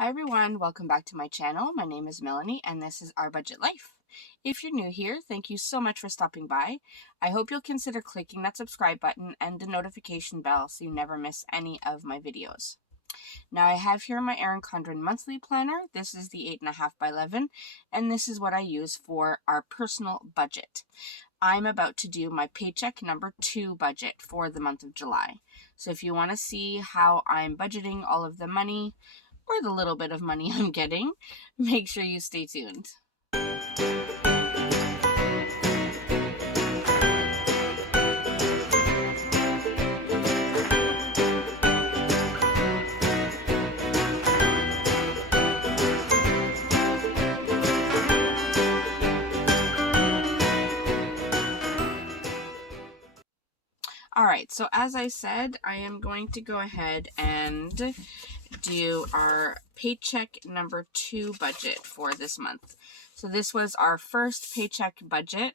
Hi everyone, welcome back to my channel. My name is Melanie and this is Our Budget Life. If you're new here, thank you so much for stopping by. I hope you'll consider clicking that subscribe button and the notification bell so you never miss any of my videos. Now I have here my Erin Condren monthly planner. This is the 8.5 by 11 and this is what I use for our personal budget. I'm about to do my paycheck number 2 budget for the month of July. So if you want to see how I'm budgeting all of the money, or the little bit of money I'm getting, make sure you stay tuned. Alright, so as I said, I am going to go ahead and do our paycheck number 2 budget for this month. So this was our first paycheck budget,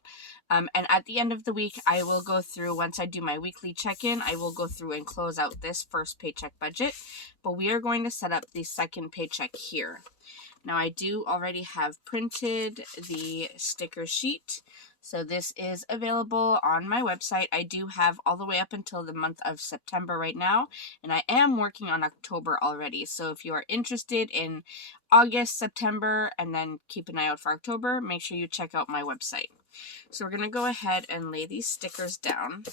and at the end of the week I will go through, once I do my weekly check-in, I will go through and close out this first paycheck budget, but we are going to set up the second paycheck here. Now I do already have printed the sticker sheet, so this is available on my website. I do have all the way up until the month of September right now, and I am working on October already. So if you are interested in August, September, and then keep an eye out for October, make sure you check out my website. So we're going to go ahead and lay these stickers down.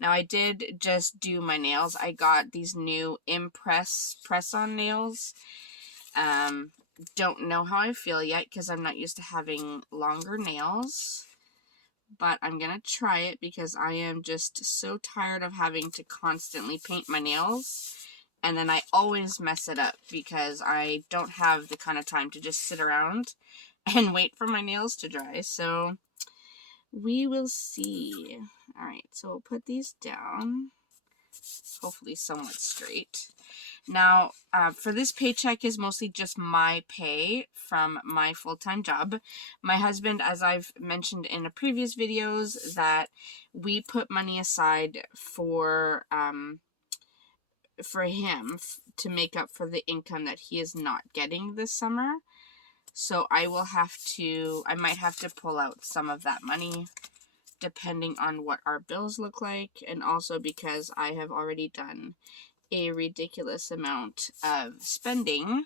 Now I did just do my nails. I got these new Impress press-on nails. Don't know how I feel yet because I'm not used to having longer nails. But I'm going to try it because I am just so tired of having to constantly paint my nails. And then I always mess it up because I don't have the kind of time to just sit around and wait for my nails to dry. So we will see. Alright, so we'll put these down. Hopefully somewhat straight. Now, for this paycheck is mostly just my pay from my full-time job. My husband, as I've mentioned in the previous videos, that we put money aside for him to make up for the income that he is not getting this summer. So I might have to pull out some of that money depending on what our bills look like, and also because I have already done a ridiculous amount of spending.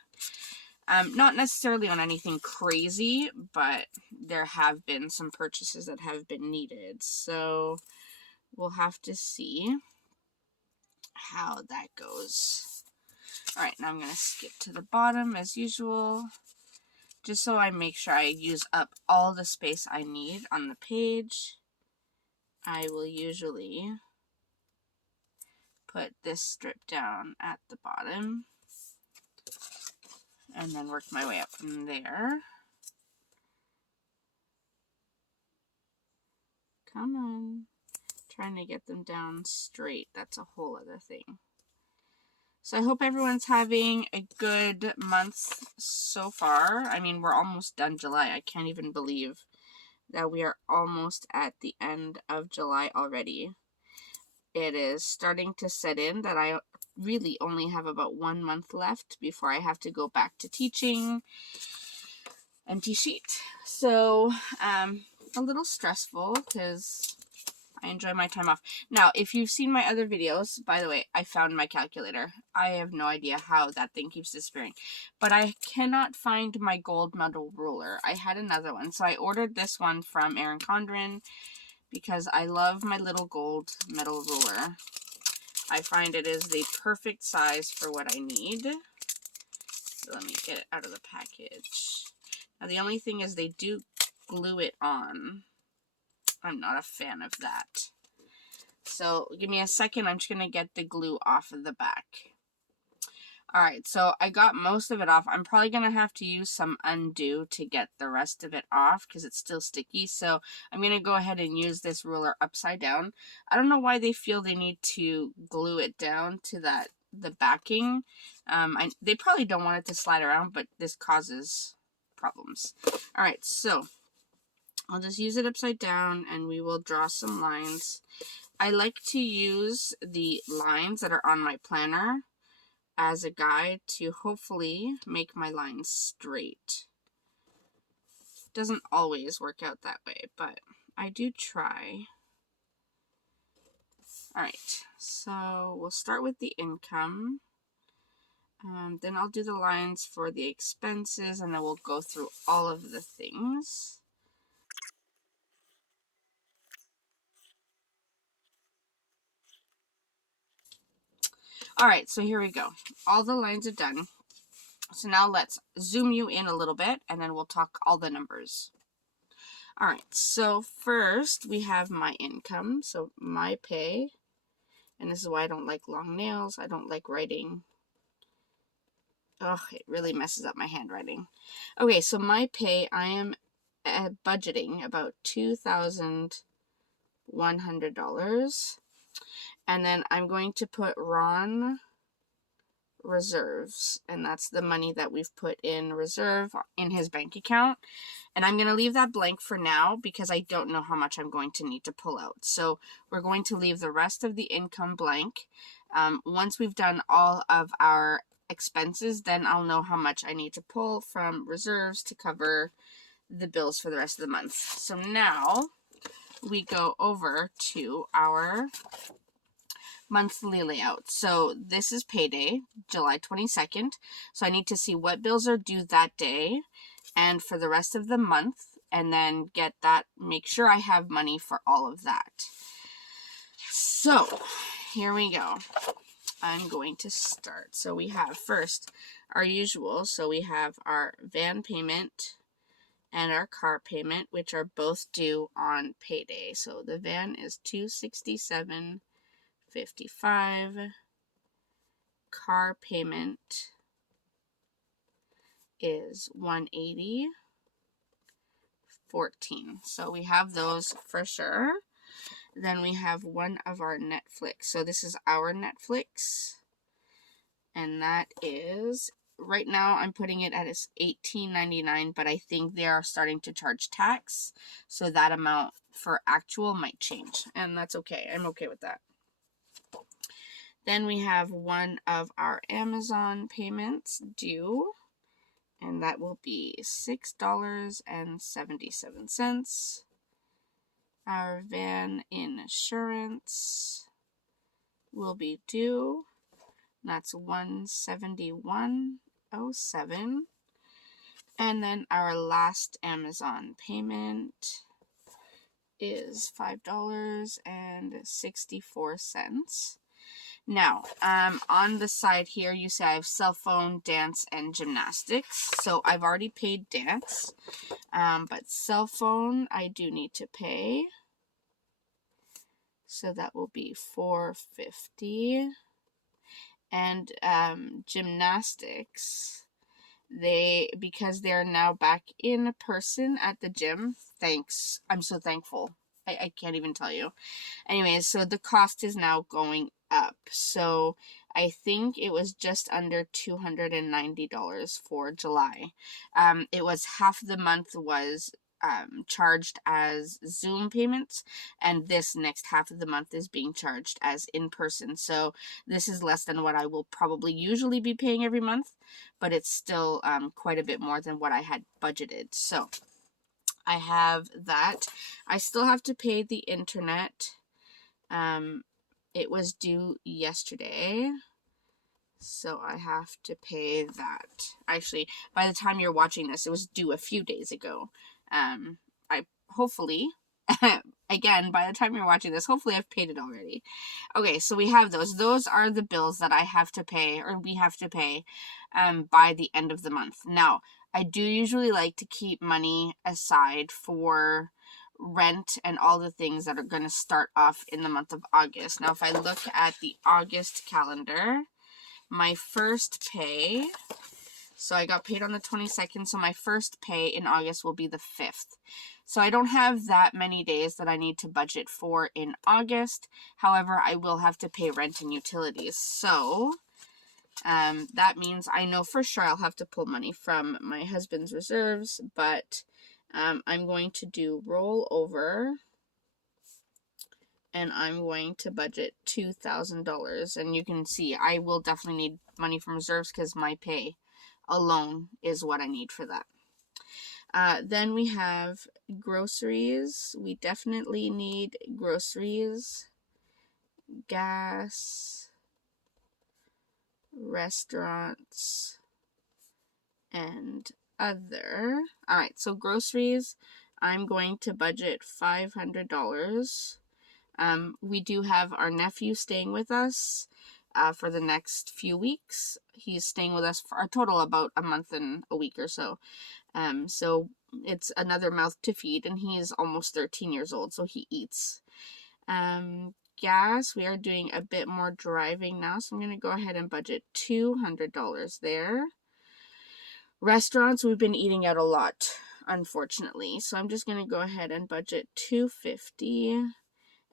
Not necessarily on anything crazy, but there have been some purchases that have been needed. So we'll have to see how that goes. Alright, now I'm going to skip to the bottom as usual, just so I make sure I use up all the space I need on the page. I will usually put this strip down at the bottom and then work my way up from there. Come on. Trying to get them down straight. That's a whole other thing. So I hope everyone's having a good month so far. I mean, we're almost done July. I can't even believe that we are almost at the end of July already. It is starting to set in that I really only have about 1 month left before I have to go back to teaching and T-sheet. So, a little stressful because I enjoy my time off. Now, if you've seen my other videos, by the way, I found my calculator. I have no idea how that thing keeps disappearing. But I cannot find my gold metal ruler. I had another one, so I ordered this one from Erin Condren because I love my little gold metal ruler. I find it is the perfect size for what I need. So let me get it out of the package. Now the only thing is they do glue it on. I'm not a fan of that. So give me a second. I'm just going to get the glue off of the back. Alright, so I got most of it off. I'm probably going to have to use some undo to get the rest of it off because it's still sticky. So I'm going to go ahead and use this ruler upside down. I don't know why they feel they need to glue it down to the backing. They probably don't want it to slide around, but this causes problems. Alright, so I'll just use it upside down and we will draw some lines. I like to use the lines that are on my planner as a guide to hopefully make my lines straight. Doesn't always work out that way, but I do try. All right, so we'll start with the income. Then I'll do the lines for the expenses, and then we'll go through all of the things. All right, so here we go. All the lines are done. So now let's zoom you in a little bit, and then we'll talk all the numbers. All right, so first we have my income, so my pay, and this is why I don't like long nails. I don't like writing. Oh, it really messes up my handwriting. Okay, so my pay, I am budgeting about $2,100, and then I'm going to put Ron reserves, and that's the money that we've put in reserve in his bank account. And I'm going to leave that blank for now because I don't know how much I'm going to need to pull out. So we're going to leave the rest of the income blank. Once we've done all of our expenses, then I'll know how much I need to pull from reserves to cover the bills for the rest of the month. So now we go over to our monthly layout. So this is payday, July 22nd. So I need to see what bills are due that day and for the rest of the month, and then get that, make sure I have money for all of that. So here we go. I'm going to start. So we have first our usual. So we have our van payment and our car payment, which are both due on payday. So the van is $267.55. Car payment is $180.14. So we have those for sure. Then we have one of our Netflix. So this is our Netflix, and that is, right now I'm putting it at $18.99, but I think they are starting to charge tax, so that amount for actual might change, and that's okay. I'm okay with that. Then we have one of our Amazon payments due, and that will be $6.77. Our van insurance will be due. That's $171.07. And then our last Amazon payment is $5.64. Now, on the side here, you see I have cell phone, dance, and gymnastics. So I've already paid dance, but cell phone I do need to pay. So that will be $4.50. And gymnastics, because they're now back in person at the gym. Thanks. I'm so thankful. I can't even tell you. Anyways, so the cost is now going up. So I think it was just under $290 for July. It was half the month was charged as Zoom payments, and this next half of the month is being charged as in person. So this is less than what I will probably usually be paying every month, but it's still quite a bit more than what I had budgeted. So I have that. I still have to pay the internet. It was due yesterday, so I have to pay that. Actually, by the time you're watching this, it was due a few days ago. I hopefully, again, by the time you're watching this, hopefully I've paid it already. Okay, so we have those. Those are the bills that I have to pay, or we have to pay, by the end of the month. Now, I do usually like to keep money aside for rent and all the things that are going to start off in the month of August. Now, if I look at the August calendar, my first pay, so I got paid on the 22nd, so my first pay in August will be the 5th. So I don't have that many days that I need to budget for in August. However, I will have to pay rent and utilities. So that means I know for sure I'll have to pull money from my husband's reserves, but I'm going to do roll over and I'm going to budget $2,000. And you can see I will definitely need money from reserves because my pay alone is what I need for that. Then we have groceries. We definitely need groceries, gas, restaurants, and other. All right, so groceries, I'm going to budget $500. We do have our nephew staying with us for the next few weeks. He's staying with us for a total about a month and a week or so. So it's another mouth to feed, and he is almost 13 years old, so he eats. Gas, we are doing a bit more driving now, so I'm going to go ahead and budget $200 there. Restaurants, we've been eating out a lot, unfortunately, so I'm just going to go ahead and budget $250.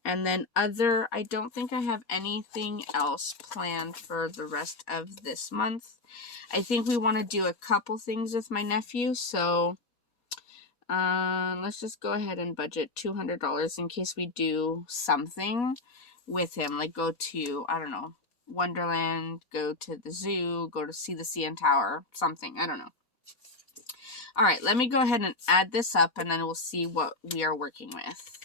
And then other, I don't think I have anything else planned for the rest of this month. I think we want to do a couple things with my nephew, so let's just go ahead and budget $200 in case we do something with him, like go to, I don't know, Wonderland, go to the zoo, go to see the CN Tower, something, I don't know. All right, let me go ahead and add this up, and then we'll see what we are working with.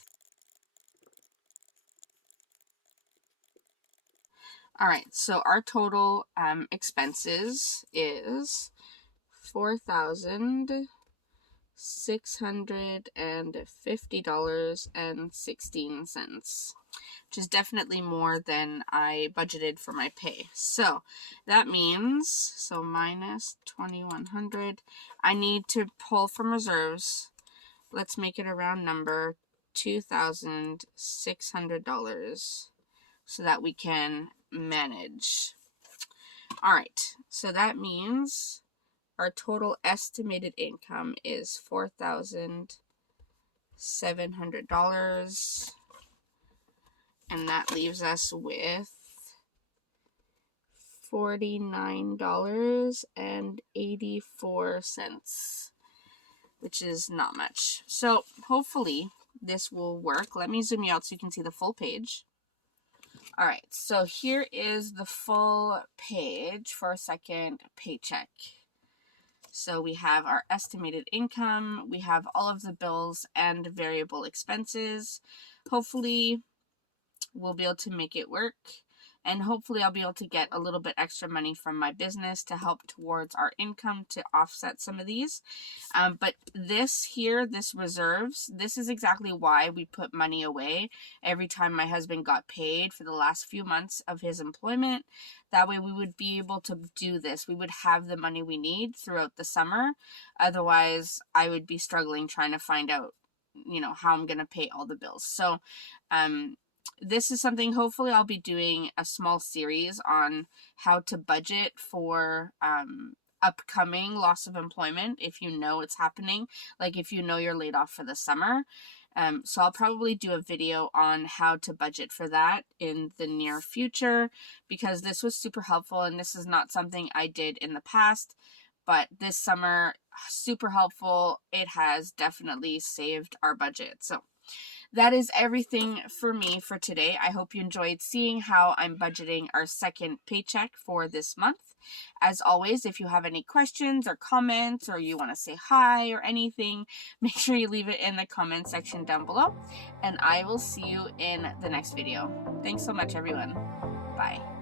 All right, so our total expenses is $4,650.16, which is definitely more than I budgeted for my pay. So that means, so minus 2,100, I need to pull from reserves. Let's make it a round number, $2,600, so that we can manage. All right, so that means our total estimated income is $4,700, and that leaves us with $49.84, which is not much. So hopefully this will work. Let me zoom you out so you can see the full page. All right, so here is the full page for our second paycheck. So we have our estimated income, we have all of the bills and variable expenses. Hopefully we'll be able to make it work, and hopefully I'll be able to get a little bit extra money from my business to help towards our income to offset some of these. But this here, this reserves, this is exactly why we put money away every time my husband got paid for the last few months of his employment. That way we would be able to do this. We would have the money we need throughout the summer. Otherwise, I would be struggling trying to find out, how I'm going to pay all the bills. So, this is something, hopefully I'll be doing a small series on how to budget for upcoming loss of employment if you know it's happening, like if you know you're laid off for the summer. So I'll probably do a video on how to budget for that in the near future, because this was super helpful, and this is not something I did in the past, but this summer, super helpful. It has definitely saved our budget. So that is everything for me for today. I hope you enjoyed seeing how I'm budgeting our second paycheck for this month. As always, if you have any questions or comments, or you want to say hi or anything, make sure you leave it in the comment section down below, and I will see you in the next video. Thanks so much, everyone. Bye.